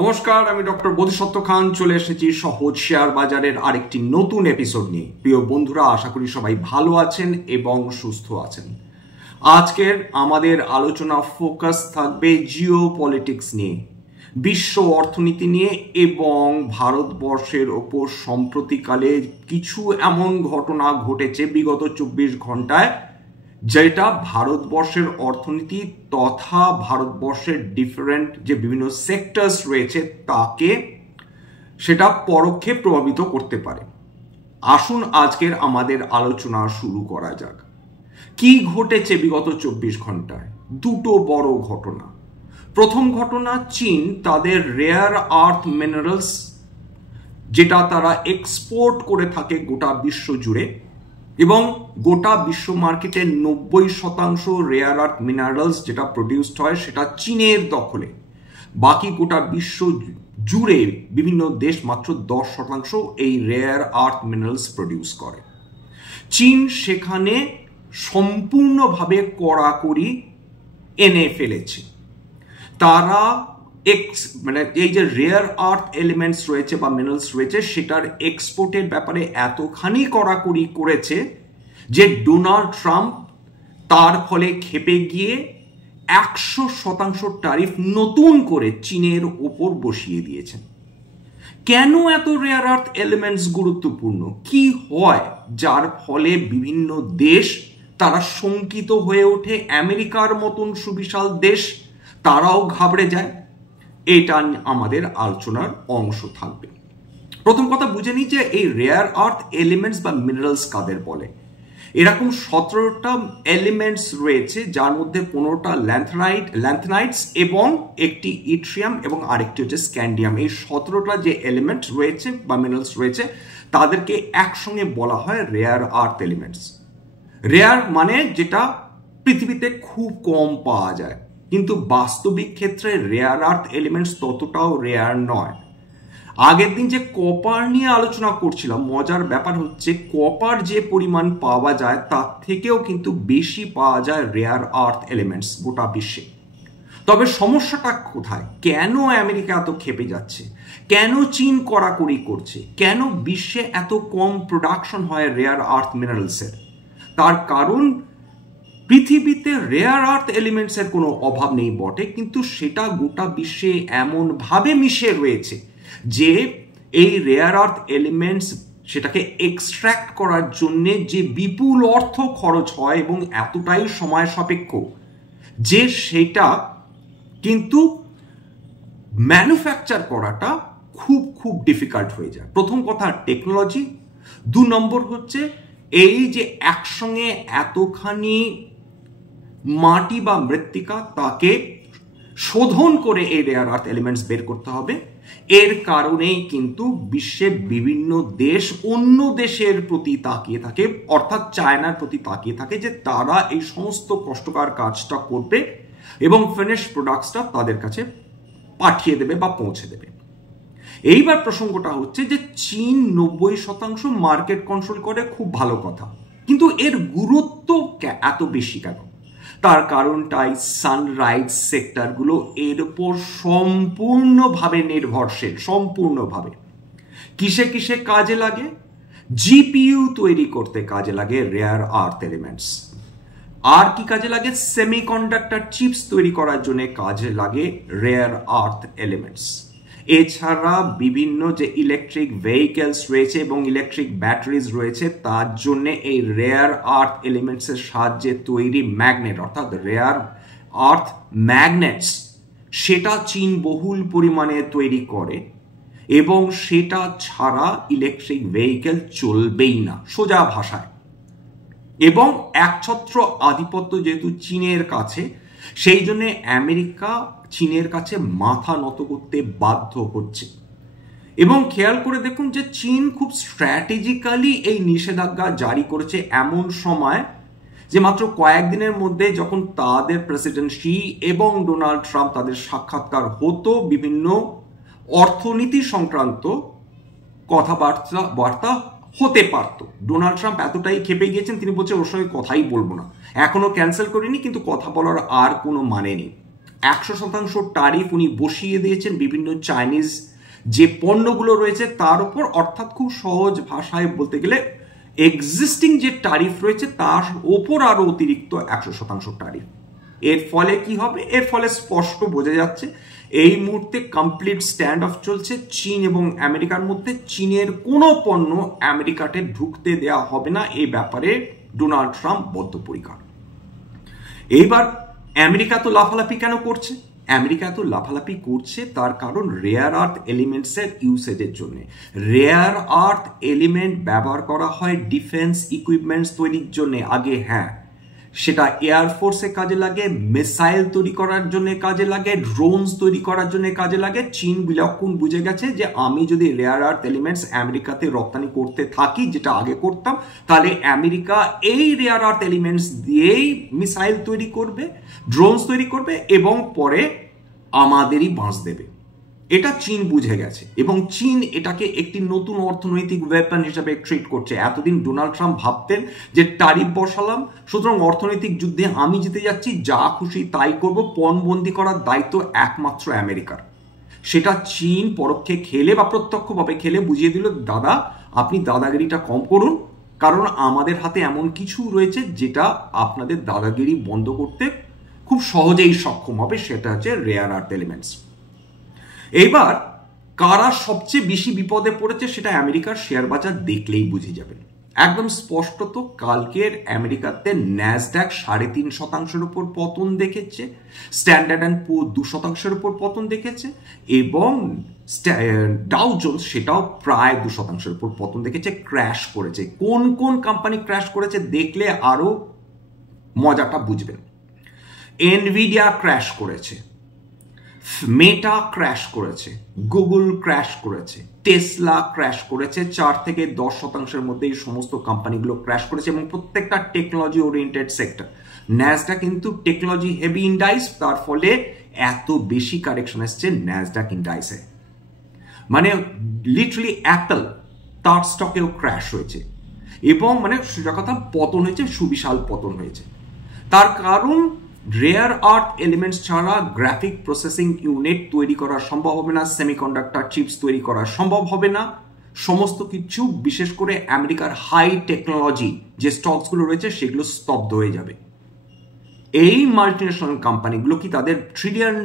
নমস্কার, আমি ডক্টর বোধিসত্ত্ব খান চলে এসেছি সহজ শেয়ার বাজারের আরেকটি নতুন এপিসোড নিয়ে। প্রিয় বন্ধুরা, আশা করি সবাই ভালো আছেন এবং সুস্থ আছেন। আজকের আমাদের আলোচনা ফোকাস থাকবে জিও পলিটিক্স নিয়ে, বিশ্ব অর্থনীতি নিয়ে এবং ভারতবর্ষের ওপর সম্প্রতিকালে কিছু এমন ঘটনা ঘটেছে বিগত 24 ঘন্টায়, যেটা ভারতবর্ষের অর্থনীতি তথা ভারতবর্ষের ডিফারেন্ট যে বিভিন্ন সেক্টরস রয়েছে তাকে সেটা পরোক্ষে প্রভাবিত করতে পারে। আসুন আজকের আমাদের আলোচনা শুরু করা যাক। কি ঘটেছে বিগত 24 ঘন্টায়? দুটো বড় ঘটনা। প্রথম ঘটনা, চীন তাদের রেয়ার আর্থ মিনারেলস, যেটা তারা এক্সপোর্ট করে থাকে গোটা বিশ্ব জুড়ে, এবং গোটা বিশ্ব মার্কেটের 90% রেয়ার আর্থ মিনারেলস যেটা প্রডিউসড হয় সেটা চীনের দখলে। বাকি গোটা বিশ্ব জুড়ে বিভিন্ন দেশ মাত্র 10% এই রেয়ার আর্থ মিনারেলস প্রডিউস করে। চীন সেখানে সম্পূর্ণভাবে কড়াকড়ি এনে ফেলেছে। তারা এই যে রেয়ার আর্থ এলিমেন্টস রয়েছে বা মিনারেলস রয়েছে সেটার এক্সপোর্টের ব্যাপারে এতখানি কড়াকড়ি করেছে যে ডোনাল্ড ট্রাম্প তার ফলে ক্ষেপে গিয়ে 100% ট্যারিফ নতুন করে চীনের ওপর বসিয়ে দিয়েছেন। কেন এত রেয়ার আর্থ এলিমেন্টস গুরুত্বপূর্ণ? কি হয় যার ফলে বিভিন্ন দেশ তারা শঙ্কিত হয়ে ওঠে? আমেরিকার মতন সুবিশাল দেশ তারাও ঘাবড়ে যায়। এটা আমাদের আলোচনার অংশ থাকবে। প্রথম কথা বুঝে নিই যে এই রেয়ার আর্থ এলিমেন্টস বা মিনারেলস কাদের বলে। এরকম 17টা এলিমেন্টস রয়েছে, যার মধ্যে 15টা ল্যান্থনাইটস এবং একটি ইট্রিয়াম এবং আরেকটি হচ্ছে স্ক্যান্ডিয়াম। এই 17টা যে এলিমেন্ট রয়েছে বা মিনারেলস রয়েছে তাদেরকে একসঙ্গে বলা হয় রেয়ার আর্থ এলিমেন্টস। রেয়ার মানে যেটা পৃথিবীতে খুব কম পাওয়া যায়, কিন্তু বাস্তবিক ক্ষেত্রে রেয়ার আর্থ এলিমেন্টস ততটাও রেয়ার নয়। আগের দিন যে কপার নিয়ে আলোচনা করছিলাম, মজার ব্যাপার হচ্ছে কপার যে পরিমাণ পাওয়া যায় তার থেকেও কিন্তু বেশি পাওয়া যায় রেয়ার আর্থ এলিমেন্টস গোটা বিশ্বে। তবে সমস্যাটা কোথায়? কেন আমেরিকা এত ক্ষেপে যাচ্ছে? কেন চীন কড়াকড়ি করছে? কেন বিশ্বে এত কম প্রোডাকশন হয় রেয়ার আর্থ মিনারেলসের? তার কারণ পৃথিবীতে রেয়ার আর্থ এলিমেন্টসের কোনো অভাব নেই বটে, কিন্তু সেটা গোটা বিশ্বে এমনভাবে মিশে রয়েছে যে এই রেয়ার আর্থ এলিমেন্টস সেটাকে এক্সট্র্যাক্ট করার জন্য যে বিপুল অর্থ খরচ হয় এবং এতটাই সময় সাপেক্ষ যে সেটা কিন্তু ম্যানুফ্যাকচার করাটা খুব ডিফিকাল্ট হয়ে যায়। প্রথম কথা টেকনোলজি, 2 নম্বর হচ্ছে এই যে একসঙ্গে এতখানি মাটি বা মৃত্তিকা তাকে শোধন করে এই রেয়ার আর্থ এলিমেন্টস বের করতে হবে। এর কারণেই কিন্তু বিশ্বের বিভিন্ন দেশ অন্য দেশের প্রতি তাকিয়ে থাকে, অর্থাৎ চায়নার প্রতি তাকিয়ে থাকে যে তারা এই সমস্ত কষ্টকর কাজটা করবে এবং ফিনিশ প্রোডাক্টসটা তাদের কাছে পাঠিয়ে দেবে বা পৌঁছে দেবে। এইবার প্রসঙ্গটা হচ্ছে যে চীন 90% মার্কেট কন্ট্রোল করে, খুব ভালো কথা, কিন্তু এর গুরুত্ব এত বেশি কেন? তার কারণটাই সানরাইজ সেক্টরগুলো এর উপর সম্পূর্ণভাবে নির্ভরশীল। সম্পূর্ণভাবে কিসে কিসে কাজে লাগে? জিপিইউ তৈরি করতে কাজে লাগে রেয়ার আর্থ এলিমেন্টস। আর কি কাজে লাগে? সেমিকন্ডাক্টর চিপস তৈরি করার জন্য কাজে লাগে রেয়ার আর্থ এলিমেন্টস। এছাড়া বিভিন্ন যে ইলেকট্রিক ভেহিকেলস রয়েছে এবং ইলেকট্রিক ব্যাটারিজ রয়েছে তার জন্য এই রেয়ার আর্থ এলিমেন্টসের সাহায্যে তৈরি ম্যাগনেট, অর্থাৎ রেয়ার আর্থ ম্যাগনেটস, সেটা চীন বহুল পরিমাণে তৈরি করে এবং সেটা ছাড়া ইলেকট্রিক ভেহিকেল চলবেই না সোজা ভাষায়। এবং একছত্র আধিপত্য যেহেতু চীনের কাছে, সেই জন্য আমেরিকা চীনের কাছে মাথা নত করতে বাধ্য হচ্ছে। এবং খেয়াল করে দেখুন যে চীন খুব স্ট্র্যাটেজিক্যালি এই নিষেধাজ্ঞা জারি করেছে এমন সময় যে মাত্র কয়েকদিনের মধ্যে যখন তাদের প্রেসিডেন্ট শি এবং ডোনাল্ড ট্রাম্প তাদের সাক্ষাৎকার হতো, বিভিন্ন অর্থনীতি সংক্রান্ত কথাবার্তা হতে পারত। ডোনাল্ড ট্রাম্প এতটাই ক্ষেপে গিয়েছেন, তিনি বলছেন ওর সঙ্গে কথাই বলবো না, এখনো ক্যান্সেল করিনি কিন্তু কথা বলার আর কোনো মানে নেই। 100% ট্যারিফ উনি বসিয়ে দিয়েছেন বিভিন্ন চাইনিজ যে পণ্যগুলো রয়েছে তার উপর, অর্থাৎ খুব সহজ ভাষায় বলতে গেলে এক্সিস্টিং যে ট্যারিফ রয়েছে তার ওপর আরো অতিরিক্ত 100% ট্যারিফ। এর ফলে কি হবে? এর ফলে স্পষ্ট বোঝা যাচ্ছে এই মুহূর্তে কমপ্লিট স্ট্যান্ড অফ চলছে চীন এবং আমেরিকার মধ্যে। চীনের কোনো পণ্য আমেরিকাতে ঢুকতে দেওয়া হবে না, এই ব্যাপারে ডোনাল্ড ট্রাম্প বদ্ধপরিকর। এইবার আমেরিকা তো লাফালাফি কেন করছে? আমেরিকা তো লাফালাফি করছে তার কারণ রেয়ার আর্থ এলিমেন্টসের ইউসেজের জন্য। রেয়ার আর্থ এলিমেন্ট ব্যবহার করা হয় ডিফেন্স ইকুইপমেন্টস তৈরির জন্য আগে, হ্যাঁ, সেটা এয়ারফোর্সে কাজে লাগে, মিসাইল তৈরি করার জন্য কাজে লাগে, ড্রোনস তৈরি করার জন্য কাজে লাগে। চীন বিলক্ষণ বুঝে গেছে যে আমি যদি রেয়ার আর্থ এলিমেন্টস আমেরিকাতে রপ্তানি করতে থাকি, যেটা আগে করতাম, তাহলে আমেরিকা এই রেয়ার আর্থ এলিমেন্টস দিয়েই মিসাইল তৈরি করবে, ড্রোনস তৈরি করবে এবং পরে আমাদেরই বাঁশ দেবে। এটা চীন বুঝে গেছে এবং চীন এটাকে একটি নতুন অর্থনৈতিক ওয়েপন হিসেবে ট্রিট করছে। এতদিন ডোনাল্ড ট্রাম্প ভাবতেন যে ট্যারিফ বসালাম, সুতরাং অর্থনৈতিক যুদ্ধে আমি জিতে যাচ্ছি, যা খুশি তাই করব, পণবন্দি করার দায়িত্ব একমাত্র আমেরিকার। সেটা চীন পরোক্ষে খেলে বা প্রত্যক্ষভাবে খেলে বুঝিয়ে দিল, দাদা আপনি দাদাগিরিটা কম করুন, কারণ আমাদের হাতে এমন কিছু রয়েছে যেটা আপনাদের দাদাগিরি বন্ধ করতে খুব সহজেই সক্ষম হবে, সেটা হচ্ছে রেয়ার আর্থ এলিমেন্টস। এইবার কারা সবচেয়ে বেশি বিপদে পড়েছে সেটা আমেরিকার শেয়ার বাজার দেখলেই বুঝে যাবেন। একদম স্পষ্টত কালকের আমেরিকাতে ন্যাসড্যাক 3.5% উপর পতন দেখেছে, স্ট্যান্ডার্ড অ্যান্ড পুর 2% উপর পতন দেখেছে এবং ডাউ জোন্স সেটাও প্রায় 2% উপর পতন দেখেছে, ক্র্যাশ করেছে। কোন কোন কোম্পানি ক্র্যাশ করেছে দেখলে আরো মজাটা বুঝবেন। এনভিডিয়া ক্র্যাশ করেছে, মেটা ক্র্যাশ করেছে, গুগল ক্র্যাশ করেছে, টেসলা ক্র্যাশ করেছে। 4 থেকে 10% মধ্যে এই সমস্ত কোম্পানিগুলো ক্র্যাশ করেছে এবং প্রত্যেকটা টেকনোলজি ওরিয়েন্টেড সেক্টর। ন্যাসডাক কিন্তু টেকনোলজি হেভি ইন্ডাইস, তার ফলে এত বেশি কারেকশন এসছে ন্যাসডাক ইন্ডাইসে। মানে লিটারালি অ্যাপল তার স্টকেও ক্র্যাশ হয়েছে এবং মানে সোজা কথা পতন হয়েছে, সুবিশাল পতন হয়েছে। তার কারণ রেয়ার আর্থ এলিমেন্টস ছাড়া গ্রাফিক প্রসেসিং ইউনিট তৈরি করা সম্ভব হবে না, সেমিকন্ডাক্টর চিপস তৈরি করা সম্ভব হবে না। সমস্ত কিছু বিশেষ করে আমেরিকার হাই টেকনোলজি যে স্টকসগুলো রয়েছে সেগুলো স্তব্ধ হয়ে যাবে। এই মাল্টিন্যাশনাল কোম্পানিগুলো কি তাদের $1 ট্রিলিয়ন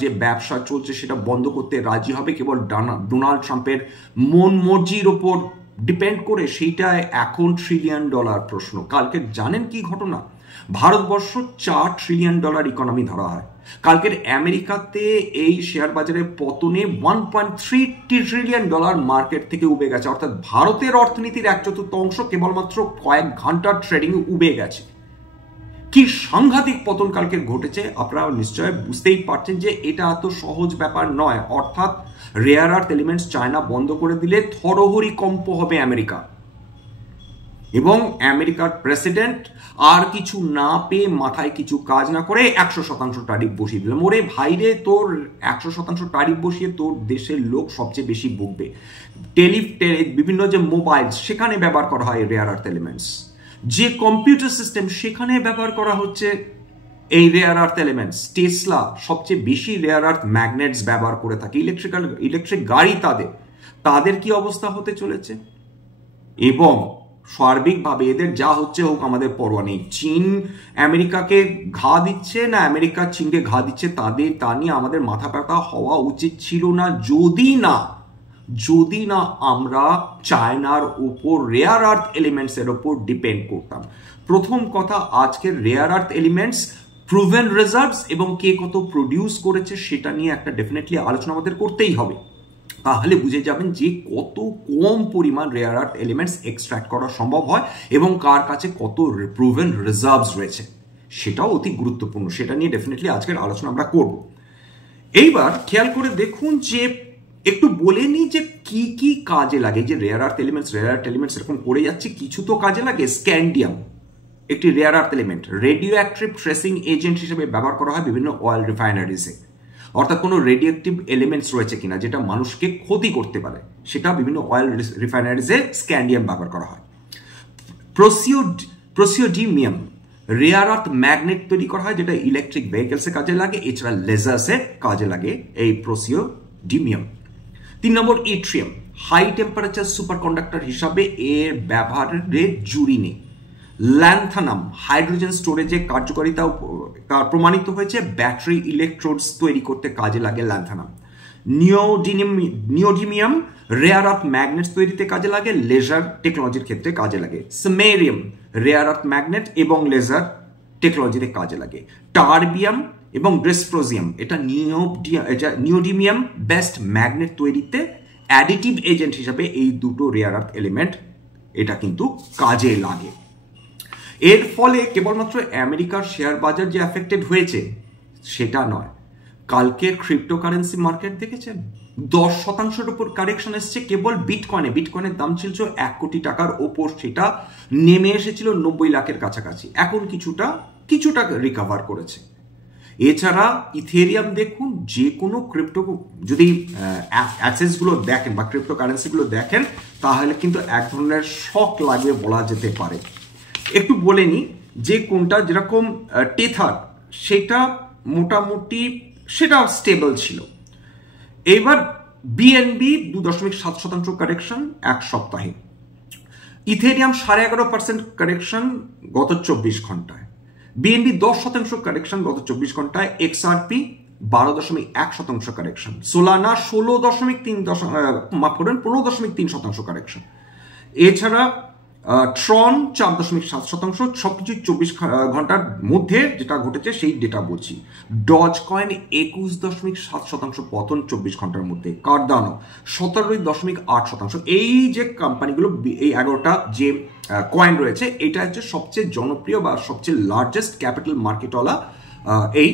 যে ব্যবসা চলছে সেটা বন্ধ করতে রাজি হবে কেবল ডোনাল্ড ট্রাম্পের মন মর্জির ওপর ডিপেন্ড করে? সেইটা এখন $1 ট্রিলিয়ন প্রশ্ন। কালকে জানেন কি ঘটনা? ভারতবর্ষ $4 ট্রিলিয়ন ইকোনমি ধরা হয়। কালকের আমেরিকাতে এই শেয়ার বাজারের পতনে $1.3 ট্রিলিয়ন মার্কেট থেকে উবে গেছে, অর্থাৎ ভারতের অর্থনীতির 1/4 কেবলমাত্র কয়েক ঘন্টার ট্রেডিং উবে গেছে। কি সাংঘাতিক পতন কালকে ঘটেছে, আপনারা নিশ্চয় বুঝতেই পারছেন যে এটা এত সহজ ব্যাপার নয়। অর্থাৎ রেয়ার আর্থ এলিমেন্টস চায়না বন্ধ করে দিলে থরহরি কম্প হবে আমেরিকা এবং আমেরিকার প্রেসিডেন্ট আর কিছু না পেয়ে মাথায় কিছু কাজ না করে 100% ট্যারিফ বসিয়ে দিলাম। ওরে ভাইরে, তোর 100% ট্যারিফ বসিয়ে তোর দেশের লোক সবচেয়ে বেশি ভুগবে। বিভিন্ন যে মোবাইল সেখানে ব্যবহার করা হয় রেয়ার আর্থ এলিমেন্টস, যে কম্পিউটার সিস্টেম সেখানে ব্যবহার করা হচ্ছে এই রেয়ার আর্থ এলিমেন্টস। টেসলা সবচেয়ে বেশি রেয়ার আর্থ ম্যাগনেটস ব্যবহার করে থাকে, ইলেকট্রিক গাড়ি তাদের কি অবস্থা হতে চলেছে। এবং সার্বিকভাবে এদের যা হচ্ছে হোক, আমাদের পরোয়া নেই। চীন আমেরিকাকে ঘা দিচ্ছে না আমেরিকা চীনকে ঘা দিচ্ছে, তা নিয়ে আমাদের মাথা ব্যথা হওয়া উচিত ছিল না, যদি না আমরা চায়নার উপর রেয়ার আর্থ এলিমেন্টস এর উপর ডিপেন্ড করতাম। প্রথম কথা, আজকের rare earth elements proven reserves এবং কে কত প্রডিউস করেছে সেটা নিয়ে একটা ডেফিনেটলি আলোচনা আমাদের করতেই হবে। তাহলে বুঝে যাবেন যে কত কম পরিমাণ রেয়ার আর্থ এলিমেন্টস এক্সট্রাক্ট করা সম্ভব হয় এবং কার কাছে কত প্রুভেন রিজার্ভস রয়েছে, সেটাও অতি গুরুত্বপূর্ণ। সেটা নিয়ে ডেফিনেটলি আজকের আলোচনা আমরা করব। এইবার খেয়াল করে দেখুন যে একটু বলে নিই যে কি কি কাজে লাগে যে রেয়ার আর্থ এলিমেন্টস এরকম করে যাচ্ছে, কিছু তো কাজে লাগে। স্ক্যান্ডিয়াম একটি rare earth element, radio active tracing agent হিসেবে ব্যবহার করা হয় বিভিন্ন অয়েল রিফাইনারিজে। অর্থাৎ কোনো রেডিও অ্যাক্টিভ এলিমেন্টস রয়েছে কিনা যেটা মানুষকে ক্ষতি করতে পারে, সেটা বিভিন্ন অয়েল রিফাইনারিজে স্ক্যান্ডিয়াম ব্যবহার করা হয়। প্রোসিওডিমিয়াম রেয়ার আর্থ ম্যাগনেট তৈরি করা হয় যেটা ইলেকট্রিক ভেহিকেলসে কাজে লাগে, এছাড়া লেজার্সে কাজে লাগে এই প্রোসিওডিমিয়াম। 3 নম্বর yttrium, high temperature super conductor হিসাবে এর ব্যবহারের জুড়ি নেই। ল্যান্থানাম, হাইড্রোজেন স্টোরেজে কার্যকারিতা প্রমাণিত হয়েছে, ব্যাটারি ইলেকট্রোডস তৈরি করতে কাজে লাগে lanthanum. Neodymium rare earth magnet তৈরিতে কাজে লাগে, লেজার টেকনোলজির ক্ষেত্রে কাজে লাগে। স্যামেরিয়াম রেয়ার আর্থ ম্যাগনেট এবং লেজার টেকনোলজিতে কাজে লাগে। টারবিয়াম এবং ডেসপ্রোজিয়াম, এটা নিওডিমিয়াম বেস্ট ম্যাগনেট তৈরিতে অ্যাডিটিভ এজেন্ট হিসাবে এই দুটো রেয়ার আর্থ এলিমেন্ট এটা কিন্তু কাজে লাগে। এর ফলে কেবলমাত্র আমেরিকার শেয়ার বাজার যে অ্যাফেক্টেড হয়েছে সেটা নয়, কালকে ক্রিপ্টোকারেন্সি মার্কেট দেখেছেন 10% উপর কারেকশন এসছে কেবল বিটকয়েনে। বিটকয়েনের দাম ছিল 1 কোটি টাকার ওপর, সেটা নেমে এসেছিল 90 লাখের কাছাকাছি, এখন কিছুটা রিকভার করেছে। এছাড়া ইথেরিয়াম দেখুন, যে কোনো ক্রিপ্টো যদি অ্যাসেটসগুলো দেখেন বা ক্রিপ্টোকারেন্সিগুলো দেখেন তাহলে কিন্তু এক ধরনের শক লাগবে বলা যেতে পারে। একটু বলে নিই যে কোনটা, যেরকম টেথার সেটা মোটামুটি সেটা স্টেবল ছিল। এবার বিএনবি 2.7% কারেকশন এক সপ্তাহে। ইথেরিয়াম 11.5% কারেকশন গত 24 ঘন্টায়। বিএনবি 10% কারেকশন গত 24 ঘন্টায়। XRP 12.1% correction. Solana 15.3% correction. এছাড়া ট্রন 4.7%, সবকিছু 24 ঘন্টার মধ্যে যেটা ঘটেছে সেই ডেটা বলছি। ডজ কয়েন 21.7% পতন 24 ঘন্টার মধ্যে। কার্দানো 17.8%। এই যে কোম্পানিগুলো, এই 11টা যে কয়েন রয়েছে, এটা হচ্ছে সবচেয়ে জনপ্রিয় বা সবচেয়ে লার্জেস্ট ক্যাপিটাল মার্কেটওয়ালা এই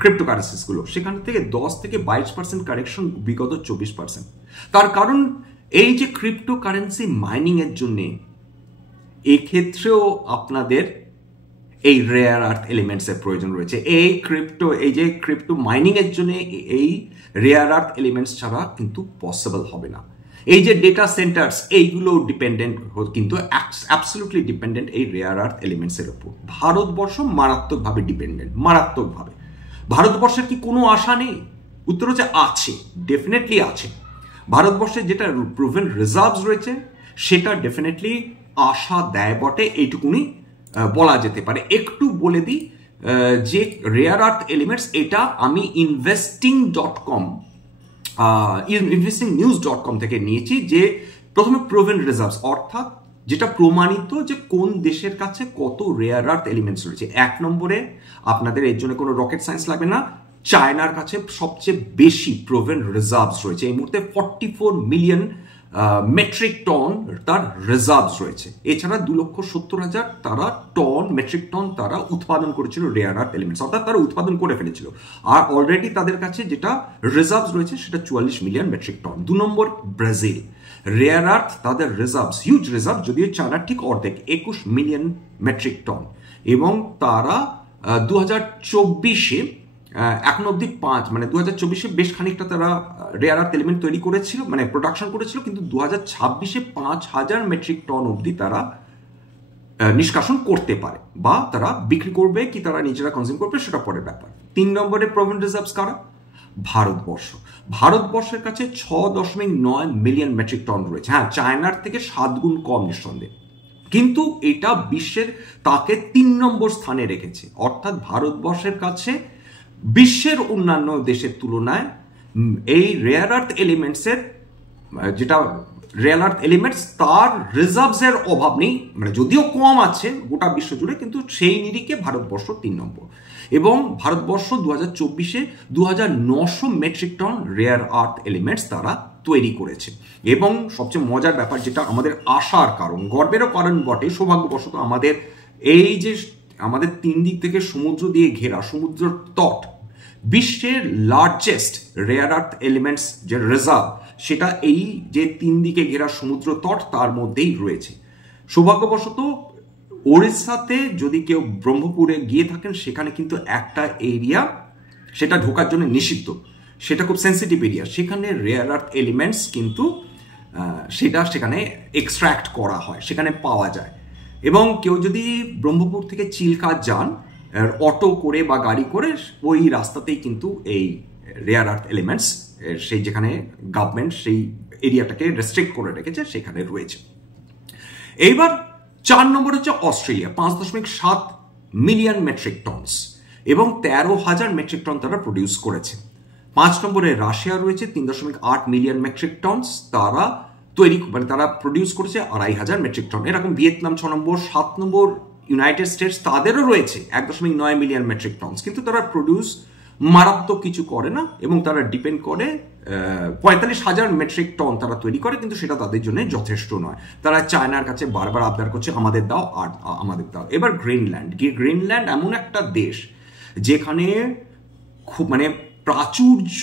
ক্রিপ্টোকারেন্সিসগুলো। সেখান থেকে 10 থেকে 22% কারেকশন বিগত 24%। তার কারণ এই যে ক্রিপ্টোকারেন্সি মাইনিং এর জন্য এক্ষেত্রেও আপনাদের এই রেয়ার আর্থ এলিমেন্টস এর প্রয়োজন রয়েছে। এই যে ক্রিপ্টো মাইনিং এর জন্য এই রেয়ার আর্থ এলিমেন্টস ছাড়া কিন্তু পসিবল হবে না। এই যে ডেটা সেন্টার্স, এইগুলো ডিপেন্ডেন্ট, কিন্তু অ্যাবসলিউটলি ডিপেন্ডেন্ট এই রেয়ার আর্থ এলিমেন্টস এর উপর। ভারতবর্ষ মারাত্মকভাবে ডিপেন্ডেন্ট, মারাত্মকভাবে। ভারতবর্ষের কি কোনো আশা নেই? উত্তর হচ্ছে আছে, ডেফিনেটলি আছে। ভারতবর্ষের যেটা প্রুভেন রিজার্ভস রয়েছে সেটা ডেফিনেটলি আশা দেয় বটে, এইটুকুনি বলা যেতে পারে। একটু বলে দিই যে রেয়ার আর্থ এলিমেন্টস, এটা আমি investingnews.com থেকে নিয়েছি। যে প্রথমে প্রুভেন রিজার্ভস, অর্থাৎ যেটা প্রমাণিত যে কোন দেশের কাছে কত রেয়ার আর্থ এলিমেন্টস রয়েছে। 1 নম্বরে আপনাদের এর জন্য কোনো রকেট সায়েন্স লাগবে না, চায়নার কাছে সবচেয়ে বেশি প্রুভেন রিজার্ভস রয়েছে। এই মুহূর্তে 44 মিলিয়ন মেট্রিক টন তার রিজার্ভস রয়েছে। এছাড়া 2,70,000 তারা মেট্রিক টন তারা উৎপাদন করেছিল রেয়ার আর্থ এলিমেন্টস, অর্থাৎ তারা উৎপাদন করে ফেলেছিল। আর অলরেডি তাদের কাছে যেটা রিজার্ভস রয়েছে সেটা 44 মিলিয়ন মেট্রিক টন। 2 নম্বর ব্রাজিল, রেয়ার আর্থ তাদের রিজার্ভস, হিউজ রিজার্ভ, যদিও চায়নার ঠিক অর্ধেক, 21 মিলিয়ন মেট্রিক টন। এবং তারা 2024-এ এখন অব্দি 2024-এ বেশ খানিকটা তারা রেয়ার আর্থ এলিমেন্ট তৈরি করেছিল, প্রোডাকশন করেছিল, কিন্তু 2026-এ 5,000 মেট্রিক টন অব্দি তারা নিষ্কাশন করতে পারে, বা তারা বিক্রি করবে কি তারা নিজেরা কনজিউম করবে সেটা পরের ব্যাপার। 3 নম্বরে প্রুভেন রিজার্ভস কারা? ভারতবর্ষের কাছে 6.9 মিলিয়ন মেট্রিক টন রয়েছে। হ্যাঁ, চায়নার থেকে 7 গুণ কম নিঃসন্দেহে, কিন্তু এটা বিশ্বের তাকে 3 নম্বর স্থানে রেখেছে। অর্থাৎ ভারতবর্ষের কাছে বিশ্বের অন্যান্য দেশের তুলনায় এই রেয়ার আর্থ এলিমেন্টসের তার রিজার্ভসের অভাব নেই, যদিও কম আছে গোটা বিশ্ব জুড়ে, কিন্তু সেই নিরিখে ভারতবর্ষ 3 নম্বর। এবং ভারতবর্ষ 2024-এ 2,900 metric ton rare earth elements তারা তৈরি করেছে। এবং সবচেয়ে মজার ব্যাপার, যেটা আমাদের আশার কারণ, গর্বেরও কারণ বটে, সৌভাগ্যবশত আমাদের এই যে আমাদের 3 দিক থেকে সমুদ্র দিয়ে ঘেরা সমুদ্র তট, বিশ্বের লার্জেস্ট রেয়ার আর্থ এলিমেন্টস যে রিজার্ভ, সেটা এই যে 3 দিকে ঘেরা সমুদ্র তট তার মধ্যেই রয়েছে। সৌভাগ্যবশত ওড়িশাতে যদি কেউ ব্রহ্মপুরে গিয়ে থাকেন, সেখানে কিন্তু একটা এরিয়া সেটা ঢোকার জন্য নিষিদ্ধ, সেটা খুব সেন্সিটিভ এরিয়া। সেখানে রেয়ার আর্থ এলিমেন্টস কিন্তু সেখানে এক্সট্র্যাক্ট করা হয়, সেখানে পাওয়া যায়। এবং কেউ যদি ব্রহ্মপুর থেকে চিল্কা যান অটো করে বা গাড়ি করে, ওই রাস্তাতেই কিন্তু এই রেয়ার আর্থ এলিমেন্টস সেই যেখানে গভর্নমেন্ট সেই এরিয়াটাকে রেস্ট্রিক্ট করে রেখেছে সেখানে রয়েছে। এইবার 4 নম্বর হচ্ছে অস্ট্রেলিয়া, 5.7 মিলিয়ন মেট্রিক টনস এবং 13,000 মেট্রিক টন তারা প্রডিউস করেছে। 5 নম্বরে রাশিয়া রয়েছে 3.8 মিলিয়ন মেট্রিক টনস, তারা তারা প্রডিউস করেছে 2,500 মেট্রিক টন। এরকম ভিয়েতনাম 6 নম্বর, 7 নম্বর ইউনাইটেড স্টেটস, তাদেরও রয়েছে 1.9 মিলিয়ন মেট্রিক টনস, কিন্তু তারা প্রডিউস মারাত্মক কিছু করে না এবং তারা ডিপেন্ড করে 45,000 মেট্রিক টন তারা তৈরি করে, কিন্তু সেটা তাদের জন্য যথেষ্ট নয়। তারা চায়নার কাছে বারবার আবদার করছে আমাদের দাও আর আমাদের দাও। এবার গ্রিনল্যান্ড এমন একটা দেশ যেখানে খুব প্রাচুর্য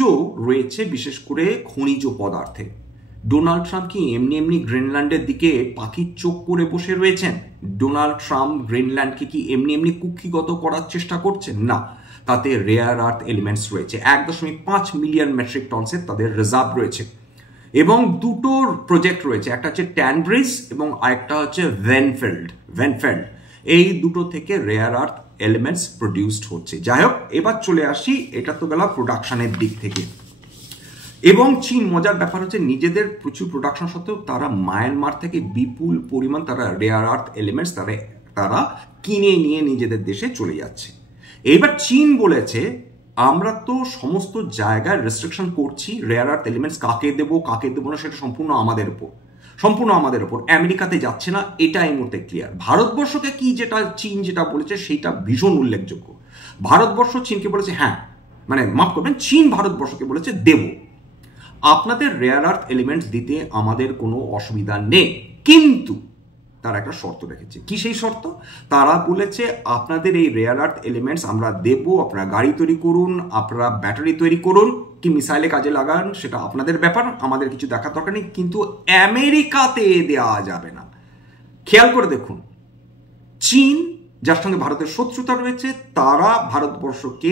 রয়েছে বিশেষ করে খনিজ পদার্থে। ডোনাল্ড ট্রাম্প কি এমনি গ্রিনল্যান্ডের দিকে পাখির চোখ করে বসে রয়েছেন? ডোনাল্ড ট্রাম্প গ্রিনল্যান্ডকে কি এমনি কুক্ষিগত করার চেষ্টা করছেন? না, তাতে রেয়ার আর্থ এলিমেন্টস রয়েছে 1.5 মিলিয়ন মেট্রিক টনসের তাদের রিজার্ভ রয়েছে এবং দুটো প্রজেক্ট রয়েছে, একটা হচ্ছে ট্যানব্রিজ এবং আরেকটা হচ্ছে ভেনফেল্ড। এই দুটো থেকে রেয়ার আর্থ এলিমেন্টস প্রডিউসড হচ্ছে। যাই হোক, এবার চলে আসি, এটা তো গেল প্রোডাকশনের দিক থেকে। এবং চীন, মজার ব্যাপার হচ্ছে নিজেদের প্রচুর প্রোডাকশন সত্ত্বেও তারা মায়ানমার থেকে বিপুল পরিমাণ তারা রেয়ার আর্থ এলিমেন্টস তারা কিনে নিয়ে নিজেদের দেশে চলে যাচ্ছে। এইবার চীন বলেছে আমরা তো সমস্ত জায়গায় রেস্ট্রিকশন করছি, রেয়ার আর্থ এলিমেন্টস কাকে দেবো না সেটা সম্পূর্ণ আমাদের উপর। আমেরিকাতে যাচ্ছে না, এটা এই মুহূর্তে ক্লিয়ার। ভারতবর্ষকে কি চীন যেটা বলেছে সেটা ভীষণ উল্লেখযোগ্য। ভারতবর্ষ চীনকে বলেছে চীন ভারতবর্ষকে বলেছে দেব, আপনাদের রেয়ার আর্থ এলিমেন্টস দিতে আমাদের কোনো অসুবিধা নেই, কিন্তু তারা একটা শর্ত রেখেছে। কি সেই শর্ত? তারা বলেছে আপনাদের এই রেয়ার আর্থ এলিমেন্টস আমরা দেব, আপনারা গাড়ি তৈরি করুন, আপনারা ব্যাটারি তৈরি করুন, কি মিসাইলে কাজে লাগান সেটা আপনাদের ব্যাপার, আমাদের কিছু দেখার দরকার নেই, কিন্তু আমেরিকাতে দেওয়া যাবে না। খেয়াল করে দেখুন, চীন যার সঙ্গে ভারতের শত্রুতা রয়েছে তারা ভারতবর্ষকে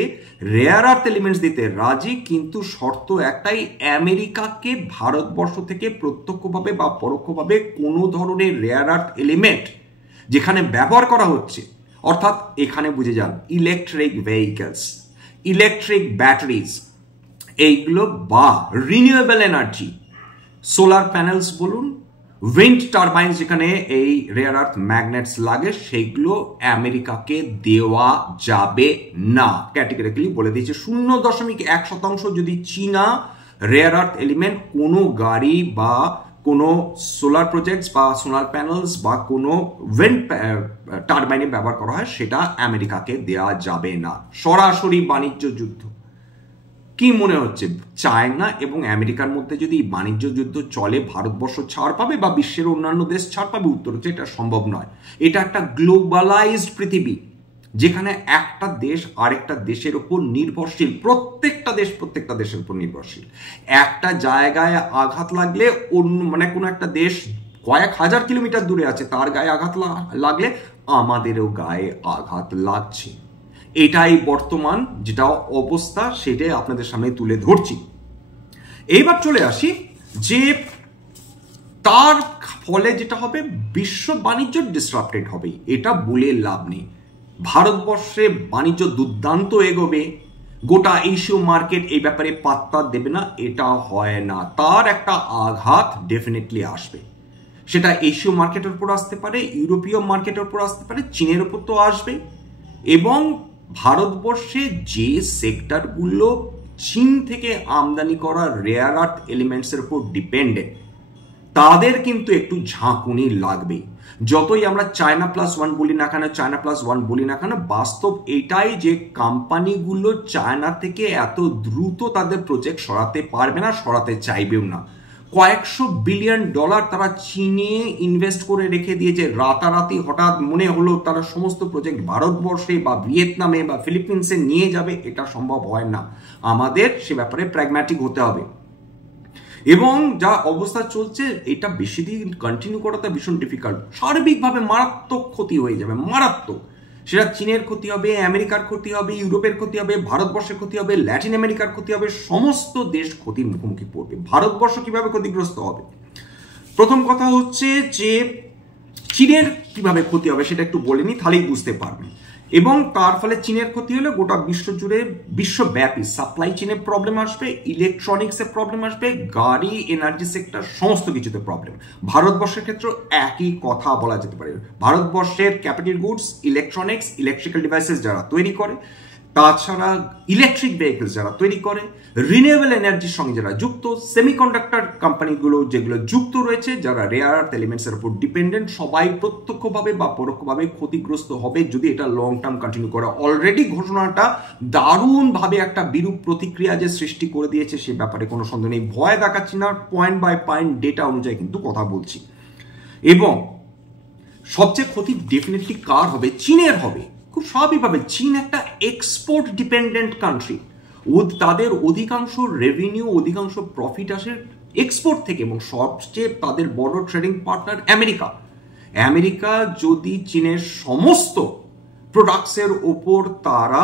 রেয়ার আর্থ এলিমেন্টস দিতে রাজি, কিন্তু শর্ত একটাই, আমেরিকাকে ভারতবর্ষ থেকে প্রত্যক্ষভাবে বা পরোক্ষভাবে কোনো ধরনের রেয়ার আর্থ এলিমেন্ট যেখানে ব্যবহার করা হচ্ছে, অর্থাৎ এখানে বুঝে যান ইলেকট্রিক ভেহিকলস, ইলেকট্রিক ব্যাটারিজ, এইগুলো বা রিনিউয়েবল এনার্জি, সোলার প্যানেলস বলুন, উইন্ড টারবাইন্স যেখানে এই রেয়ার আর্থ ম্যাগনেটস লাগে, সেইগুলো আমেরিকাকে দেওয়া যাবে না। ক্যাটেগরিক্যালি বলে দিয়েছে 0.1% যদি চীনা রেয়ার আর্থ এলিমেন্ট কোনো গাড়ি বা কোনো সোলার প্রজেক্টস বা সোলার প্যানেলস বা কোনো উইন্ড টারবাইনে ব্যবহার করা হয় সেটা আমেরিকাকে দেওয়া যাবে না। সরাসরি বাণিজ্য যুদ্ধ। কি মনে হচ্ছে চায়না এবং আমেরিকার মধ্যে যদি বাণিজ্য যুদ্ধ চলে ভারতবর্ষ ছাড় পাবে বা বিশ্বের অন্যান্য দেশ ছাড় পাবে? উত্তর হচ্ছে এটা সম্ভব নয়। এটা একটা গ্লোবালাইজড পৃথিবী যেখানে একটা দেশ আরেকটা দেশের উপর নির্ভরশীল, প্রত্যেকটা দেশের উপর নির্ভরশীল। একটা জায়গায় আঘাত লাগলে অন্য কোনো একটা দেশ কয়েক হাজার কিলোমিটার দূরে আছে, তার গায়ে আঘাত লাগলে আমাদেরও গায়ে আঘাত লাগছে। এটাই বর্তমান যেটা অবস্থা সেটাই আপনাদের সামনে তুলে ধরছি। এইবার চলে আসি যে তার ফলে যেটা হবে, বিশ্ব বাণিজ্য ডিসরাপ্টেড হবে, এটা বলে লাভ নেই। ভারতবর্ষে বাণিজ্য দুর্দান্ত এগোবে, গোটা এশীয় মার্কেট এই ব্যাপারে পাত্তা দেবে না, এটা হয় না। তার একটা আঘাত ডেফিনেটলি আসবে, সেটা এশীয় মার্কেটের উপর আসতে পারে, ইউরোপীয় মার্কেটের উপর আসতে পারে, চীনের উপর তো আসবে। এবং ভারতবর্ষে যে সেক্টরগুলো চীন থেকে আমদানি করা রেয়ার আর্থ এলিমেন্টসের উপর ডিপেন্ডেন্ট, তাদের কিন্তু একটু ঝাঁকুনি লাগবে। যতই আমরা চায়না প্লাস ওয়ান বলি না কেন, বাস্তব এটাই যে কোম্পানিগুলো চায়না থেকে এত দ্রুত তাদের প্রজেক্ট সরাতে পারবে না, সরাতে চাইবেও না। কয়েকশো বিলিয়ন ডলার তারা চীনে ইনভেস্ট করে রেখে দিয়েছে, রাতারাতি হঠাৎ মনে হলো তারা সমস্ত প্রজেক্ট ভারতবর্ষে বা ভিয়েতনামে বা ফিলিপিন্সে নিয়ে যাবে, এটা সম্ভব হয় না। আমাদের সে ব্যাপারে প্র্যাগম্যাটিক হতে হবে। এবং যা অবস্থা চলছে এটা বেশি দিন কন্টিনিউ করাটা ভীষণ ডিফিকাল্ট। সার্বিকভাবে মারাত্মক ক্ষতি হয়ে যাবে, মারাত্মক। সেটা চীনের ক্ষতি হবে, আমেরিকার ক্ষতি হবে, ইউরোপের ক্ষতি হবে, ভারতবর্ষের ক্ষতি হবে, ল্যাটিন আমেরিকার ক্ষতি হবে, সমস্ত দেশ ক্ষতির মুখোমুখি পড়বে। ভারতবর্ষ কিভাবে ক্ষতিগ্রস্ত হবে? প্রথম কথা হচ্ছে যে চীনের কিভাবে ক্ষতি হবে সেটা একটু বলে নি, তাহলেই বুঝতে পারবেন। এবং তার ফলে চীনের ক্ষতি হলে গোটা বিশ্ব জুড়ে বিশ্বব্যাপী সাপ্লাই চেনের প্রবলেম আসবে, ইলেকট্রনিক্সের প্রবলেম আসবে, গাড়ি, এনার্জি সেক্টর, সমস্ত কিছুতে প্রবলেম। ভারতবর্ষের ক্ষেত্রে একই কথা বলা যেতে পারে। ভারতবর্ষের capital goods, electronics, electrical devices যারা তৈরি করে, তাছাড়া ইলেকট্রিক ভেহিকলস যারা তৈরি করে, রিনিউয়েবল এনার্জির সঙ্গে যারা যুক্ত, সেমিকন্ডাক্টর কোম্পানিগুলো যেগুলো যুক্ত রয়েছে, যারা রেয়ার আর্থ এলিমেন্টসের উপর ডিপেন্ডেন্ট, সবাই প্রত্যক্ষভাবে বা পরোক্ষভাবে ক্ষতিগ্রস্ত হবে যদি এটা লং টার্ম কন্টিনিউ করে। অলরেডি ঘোষণাটা দারুণভাবে একটা বিরূপ প্রতিক্রিয়া যে সৃষ্টি করে দিয়েছে সে ব্যাপারে কোনো সন্দেহ নেই। ভয় দেখাচ্ছি না, পয়েন্ট বাই পয়েন্ট ডেটা অনুযায়ী কিন্তু কথা বলছি। এবং সবচেয়ে ক্ষতি ডেফিনেটলি কার হবে? চীনের হবে। খুব স্বাভাবিকভাবে চীন একটা এক্সপোর্ট ডিপেন্ডেন্ট কান্ট্রি, তাদের অধিকাংশ রেভিনিউ, অধিকাংশ প্রফিট আসে এক্সপোর্ট থেকে, এবং সবচেয়ে তাদের বড় ট্রেডিং পার্টনার আমেরিকা। আমেরিকা যদি চীনের সমস্ত প্রোডাক্টসের ওপর তারা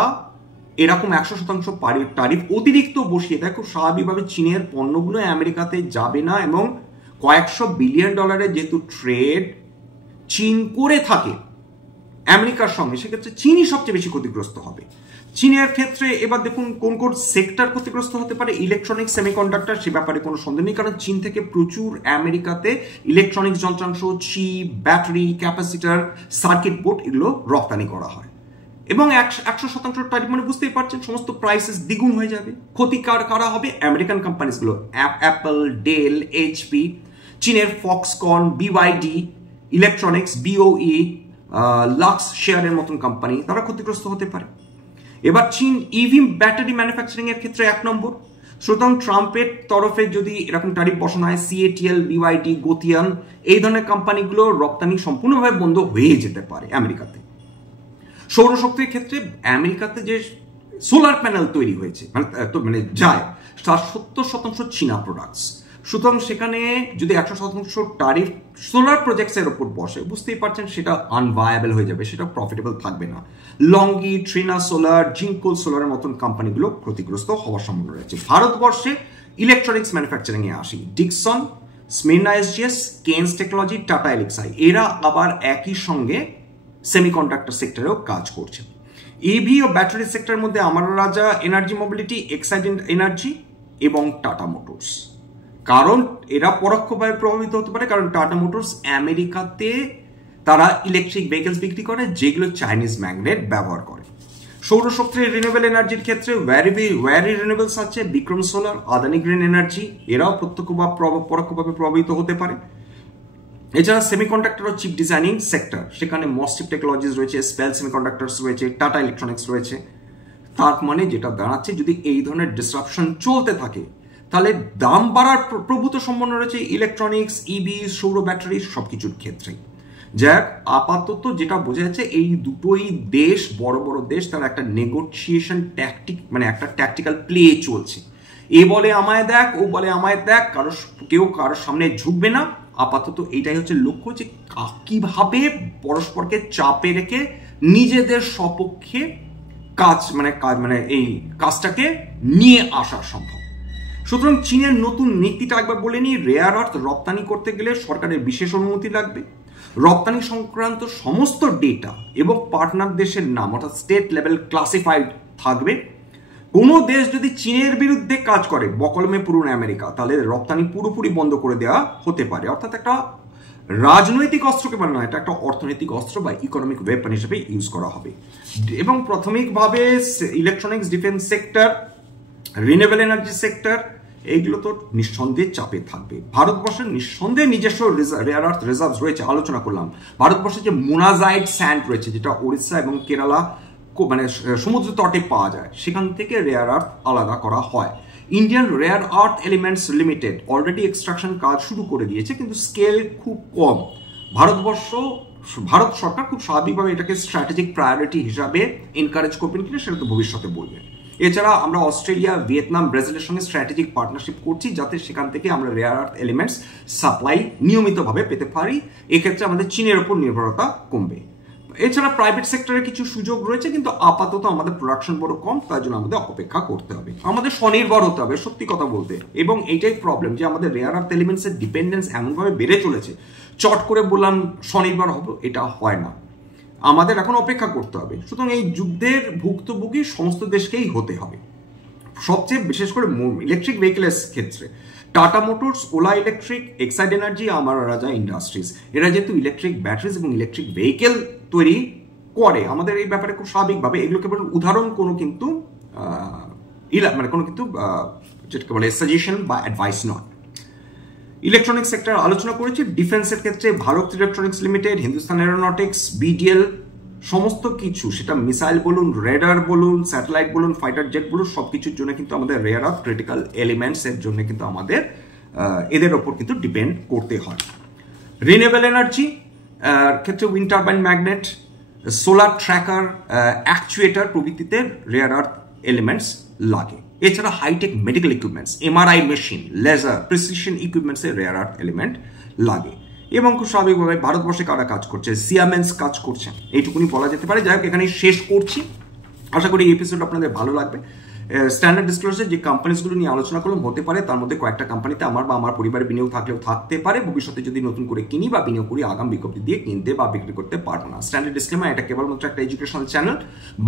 এরকম 100% ট্যারিফ অতিরিক্ত বসিয়ে দেয়, খুব স্বাভাবিকভাবে চীনের পণ্যগুলো আমেরিকাতে যাবে না। এবং কয়েকশো বিলিয়ন ডলারের যেহেতু ট্রেড চীন করে থাকে আমেরিকার সঙ্গে, সেক্ষেত্রে চীনই সবচেয়ে বেশি ক্ষতিগ্রস্ত হবে। চীনের ক্ষেত্রে এবার দেখুন কোন কোন সেক্টর ক্ষতিগ্রস্ত হতে পারে। ইলেকট্রনিক্স, সেমিকন্ডাক্টর, সে ব্যাপারে কোনো সন্দেহ নেই, কারণ চীন থেকে প্রচুর আমেরিকাতে ইলেকট্রনিক্স যন্ত্রাংশ, chip, battery, capacitor, circuit board এগুলো রপ্তানি করা হয়। এবং 100% ট্যারিফ মানে বুঝতেই পারছেন সমস্ত প্রাইসেস দ্বিগুণ হয়ে যাবে। ক্ষতিকার কারা হবে? আমেরিকান কোম্পানিসগুলো, অ্যাপল, ডেল, এইচপি, চীনের ফক্সকন, বিওয়াইডি, ইলেকট্রনিক্স, বিওই, লাক্স শেয়ারের মতন কোম্পানি, তারা ক্ষতিগ্রস্ত হতে পারে। এবার চীন ইভি ব্যাটারি ম্যানুফ্যাকচারিং এর ক্ষেত্রে 1 নম্বর। সুতরাং ট্রাম্পের তরফে যদি এরকম ট্যারিফ বসানো হয়, সিএটিএল, বিওয়াইডি, গোতিয়ান, এই ধরনের কোম্পানিগুলো রপ্তানি সম্পূর্ণভাবে বন্ধ হয়ে যেতে পারে আমেরিকাতে। সৌরশক্তির ক্ষেত্রে আমেরিকাতে যে সোলার প্যানেল তৈরি হয়েছে মানে যায়, তার 70% চীনা প্রোডাক্টস। সুতরাং সেখানে যদি 100% ট্যারিফ সোলার প্রজেক্টসের উপর বসে, বুঝতেই পারছেন সেটা আনভায়াবল হয়ে যাবে, সেটা প্রফিটেবল থাকবে না। লঙ্গি, ট্রিনা সোলার, জিঙ্কো সোলারের মতন কোম্পানিগুলো ক্ষতিগ্রস্ত হওয়ার সম্ভাবনা রয়েছে। ভারতবর্ষে ইলেকট্রনিক্স ম্যানুফ্যাকচারিং এ আসি, ডিকসন, স্মির্না এসজিএস, কেন্স টেকনোলজি, টাটা এলিক্সাই, এরা আবার একই সঙ্গে সেমিকন্ডাক্টর সেক্টরেও কাজ করছে। ইভি ও ব্যাটারি সেক্টরের মধ্যে আমার রাজা এনার্জি মোবিলিটি, এক্সাইড এনার্জি এবং টাটা মোটরস। কারণ এরা পরোক্ষভাবে প্রভাবিত হতে পারে, কারণ টাটা মোটরস আমেরিকাতে তারা ইলেকট্রিক ভেহিকলস বিক্রি করে যেগুলো চাইনিজ ম্যাগনেট ব্যবহার করে। সৌরশক্তির রিনিউয়েবল এনার্জির ক্ষেত্রে ওয়ারি রিনিউয়েবলস আছে, Vikram solar, Adani green energy, এরাও প্রত্যক্ষ বা পরোক্ষভাবে প্রভাবিত হতে পারে। এছাড়া সেমিকন্ডাক্টর ও চিপ ডিজাইনিং সেক্টর, সেখানে মসচিপ টেকনোলজিস রয়েছে, স্পেল সেমিকন্ডাক্টরস রয়েছে, টাটা ইলেকট্রনিক্স রয়েছে। তার মানে যেটা দাঁড়াচ্ছে, যদি এই ধরনের ডিসরাপশন চলতে থাকে তাহলে দাম বাড়ার প্রভূত সম্ভাবনা রয়েছে ইলেকট্রনিক্স, ইভি, সৌর ব্যাটারি সবকিছুর ক্ষেত্রে। যাক, আপাতত যেটা বোঝা যাচ্ছে এই দুটোই দেশ, বড় বড় দেশ, তার একটা নেগোসিয়েশন ট্যাকটিক, মানে একটা ট্যাকটিক্যাল প্লে চলছে। এ বলে আমায় দেখ, ও বলে আমায় দেখ, কেউ কারোর সামনে ঝুঁকবে না। আপাতত এইটাই হচ্ছে লক্ষ্য, যে কিভাবে পরস্পরকে চাপে রেখে নিজেদের সপক্ষে মানে এই কাজটাকে নিয়ে আসা সম্ভব। সুতরাং চীনের নতুন নীতিটা একবার বলে নিই। রেয়ার আর্থ রপ্তানি করতে গেলে সরকারের বিশেষ অনুমতি লাগবে। রপ্তানি সংক্রান্ত সমস্ত ডেটা এবং পার্টনার দেশের নাম অর্থাৎ স্টেট লেভেল ক্লাসিফাইড থাকবে। কোনো দেশ যদি চীনের বিরুদ্ধে কাজ করে, বকলমে পুরুন আমেরিকা, তাহলে রপ্তানি পুরোপুরি বন্ধ করে দেওয়া হতে পারে। অর্থাৎ একটা রাজনৈতিক অস্ত্রকে মানে নয়, এটা একটা অর্থনৈতিক অস্ত্র বা ইকোনমিক ওয়েপন হিসেবে ইউজ করা হবে। এবং প্রাথমিকভাবে electronics, defence sector, renewable energy sector, এইগুলো তো নিঃসন্দেহে চাপে থাকবে। ভারতবর্ষের নিঃসন্দেহে নিজস্ব রেয়ার আর্থ রিজার্ভ রয়েছে, আলোচনা করলাম। ভারতবর্ষের যে মোনাজাইট স্যান্ড রয়েছে, যেটা ওড়িশা এবং কেরালা মানে সমুদ্র তটে পাওয়া যায়, সেখান থেকে রেয়ার আর্থ আলাদা করা হয়। Indian rare earth elements limited already extraction কাজ শুরু করে দিয়েছে, কিন্তু স্কেল খুব কম। ভারত সরকার খুব স্বাভাবিকভাবে এটাকে স্ট্র্যাটেজিক প্রায়োরিটি হিসাবে এনকারেজ করবেন কিনা সেটা তো ভবিষ্যতে বলবেন। এছাড়া আমরা অস্ট্রেলিয়া, ভিয়েতনাম, ব্রাজিলের সঙ্গে স্ট্র্যাটেজিক পার্টনারশিপ করছি, যাতে সেখান থেকে আমরা রেয়ার আর্থ এলিমেন্টস সাপ্লাই নিয়মিতভাবে পেতে পারি। এক্ষেত্রে আমাদের চীনের উপর নির্ভরতা কমবে। এছাড়া প্রাইভেট সেক্টরে কিছু সুযোগ রয়েছে, কিন্তু আপাতত আমাদের প্রোডাকশন বড় কম, তার জন্য আমাদের অপেক্ষা করতে হবে। আমাদের স্বনির্ভর হতে হবে সত্যি কথা বলতে। এবং এইটাই প্রবলেম, যে আমাদের রেয়ার আর্থ এলিমেন্টসের ডিপেন্ডেন্স এমনভাবে বেড়ে চলেছে। চট করে বললাম স্বনির্ভর হব, এটা হয় না, আমাদের এখন অপেক্ষা করতে হবে। সুতরাং এই যুদ্ধের ভুক্তভোগী সমস্ত দেশকেই হতে হবে। সবচেয়ে বিশেষ করে ইলেকট্রিক ভেহিকেলের ক্ষেত্রে tata motors, OLA electric, Exide energy, আমার রাজা ইন্ডাস্ট্রিজ, এরা যেহেতু ইলেকট্রিক ব্যাটারিজ এবং ইলেকট্রিক ভেহিকেল তৈরি করে, আমাদের এই ব্যাপারে খুব স্বাভাবিকভাবে এগুলো কেবল উদাহরণ, কোনো কিন্তু কোনো কিন্তু যেটাকে বলে সাজেশন বা অ্যাডভাইস নয়। ইলেকট্রনিক্স সেক্টর আলোচনা করেছি। ডিফেন্সের ক্ষেত্রে Bharat electronics limited, Hindustan aeronautics, BDL, সমস্ত কিছু, সেটা মিসাইল বলুন, রেডার বলুন, স্যাটেলাইট বলুন, ফাইটার জেট বলুন, সব কিছুর জন্য কিন্তু আমাদের রেয়ার আর্থ ক্রিটিক্যাল এলিমেন্টস এর জন্য কিন্তু আমাদের এদের ওপর কিন্তু ডিপেন্ড করতে হয়। রিনিউয়েবল এনার্জি ক্ষেত্রে wind turbine magnet, solar tracker, actuator প্রভৃতিতে রেয়ার আর্থ এলিমেন্টস লাগে। এছাড়া hi-tech medical equipments, MRI machine, laser, precision ইকুইপমেন্টসে রেয়ার আর্থ এলিমেন্ট লাগে। এবং খুব স্বাভাবিকভাবে ভারতবর্ষে কারা কাজ করছে, সিয়ামেন্স কাজ করছে, এইটুকুনি বলা যেতে পারে। যাই হোক, এখানে শেষ করছি। আশা করি এই এপিসোড আপনাদের ভালো লাগবে। স্ট্যান্ডার্ড ডিসক্লোজার যে কোম্পানিগুলো নিয়ে আলোচনা করলাম, হতে পারে তার মধ্যে কয়েকটা কোম্পানিতে আমার বা আমার পরিবারের বিনিয়োগ থাকলেও থাকতে পারে। ভবিষ্যতে যদি নতুন করে কিনি বা বিনিয়োগ করি, আগাম বিজ্ঞপ্তি দিয়ে কিনতে বা বিক্রি করতে পারবো না। স্ট্যান্ডার্ড ডিসক্লেমার, এটা কেবলমাত্র একটা এডুকেশনাল চ্যানেল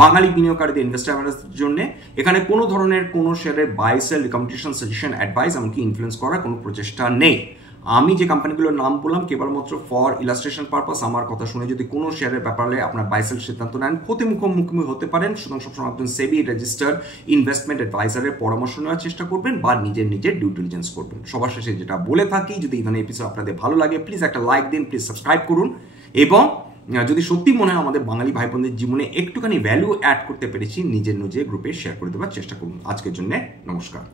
বাঙালি বিনিয়োগকারীদের, ইনভেস্টারদের জন্য। এখানে কোনো ধরনের কোনো শেয়ারের buy sell, recommendation, suggestion, advice, এমনকি ইনফ্লুয়েন্স করার কোনো প্রচেষ্টা নেই। আমি যে কোম্পানিগুলোর নাম বললাম কেবলমাত্র ফর ইলাস্ট্রেশন পারপাস। আমার কথা শুনে যদি কোনো শেয়ারের ব্যাপারে আপনার বাইসেল সিদ্ধান্ত নেন, ক্ষতি মুখোমুখি হতে পারেন। সুতরাং সবসময় আপনি সেবি রেজিস্টার্ড ইনভেস্টমেন্ট অ্যাডভাইজারের পরামর্শ নেওয়ার চেষ্টা করবেন বা নিজের ডিউ ডিলিজেন্স করবেন। সবার শেষে যেটা বলে থাকি, যদি এই ধরনের এপিসোড আপনাদের ভালো লাগে, প্লিজ একটা লাইক দিন, প্লিজ সাবস্ক্রাইব করুন, এবং যদি সত্যি মনে হয় আমাদের বাঙালি ভাই বোনদের জীবনে একটুখানি ভ্যালু অ্যাড করতে পেরেছি, নিজের গ্রুপে শেয়ার করে দেওয়ার চেষ্টা করুন। আজকের জন্য নমস্কার।